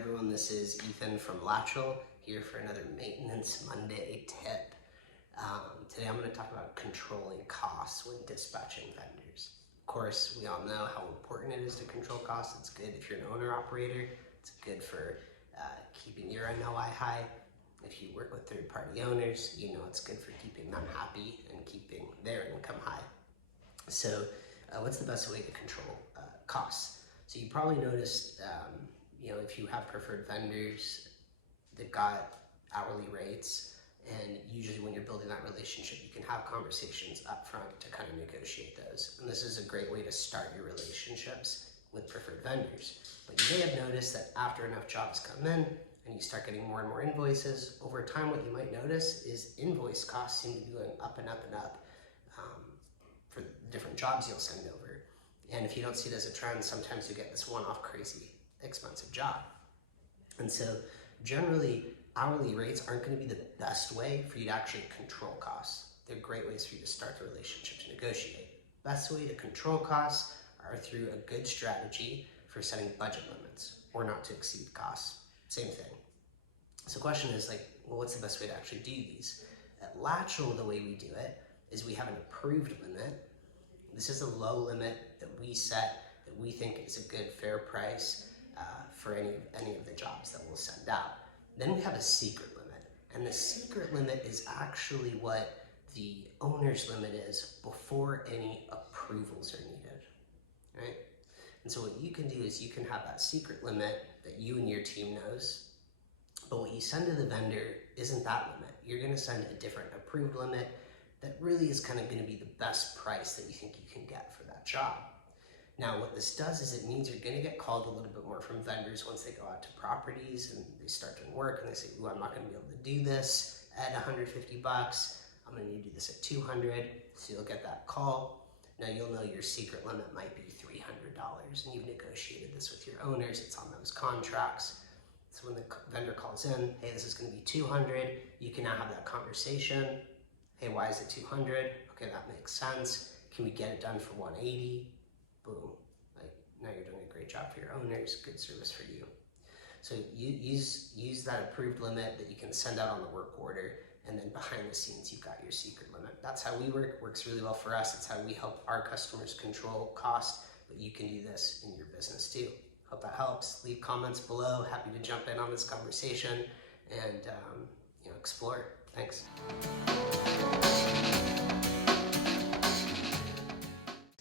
everyone, this is Ethan from Latchel, here for another Maintenance Monday tip. Today I'm going to talk about controlling costs when dispatching vendors. Of course, we all know how important it is to control costs. It's good if you're an owner-operator. It's good for keeping your NOI high. If you work with third-party owners, you know it's good for keeping them happy and keeping their income high. So what's the best way to control costs? So you probably noticed, if you have preferred vendors, they've got hourly rates, and usually when you're building that relationship, you can have conversations up front to kind of negotiate those. And this is a great way to start your relationships with preferred vendors. But you may have noticed that after enough jobs come in and you start getting more and more invoices, over time what you might notice is invoice costs seem to be going up and up and up for different jobs you'll send over. And if you don't see it as a trend, sometimes you get this one-off crazy expensive job. And so generally, hourly rates aren't going to be the best way for you to actually control costs. They're great ways for you to start the relationship to negotiate. Best way to control costs are through a good strategy for setting budget limits or not to exceed costs. Same thing. So the question is what's the best way to actually do these? At Latchel, the way we do it is we have an approved limit. This is a low limit that we set that we think is a good, fair price for any of the jobs that we'll send out. Then we have a secret limit, and the secret limit is actually what the owner's limit is before any approvals are needed, right? And so what you can do is you can have that secret limit that you and your team knows, but what you send to the vendor isn't that limit. You're gonna send a different approved limit that really is kind of gonna be the best price that you think you can get for that job. Now, what this does is it means you're gonna get called a little bit more from vendors once they go out to properties and they start doing work and they say, ooh, I'm not gonna be able to do this at 150 bucks. I'm gonna need to do this at 200. So you'll get that call. Now you'll know your secret limit might be $300 and you've negotiated this with your owners. It's on those contracts. So when the vendor calls in, hey, this is gonna be 200, you can now have that conversation. Hey, why is it 200? Okay, that makes sense. Can we get it done for 180? Boom. Now you're doing a great job for your owners, good service for you. So you use that approved limit that you can send out on the work order, and then behind the scenes you've got your secret limit. That's how we work. Works really well for us. It's how we help our customers control cost, but you can do this in your business too. Hope that helps. Leave comments below. Happy to jump in on this conversation and explore. Thanks.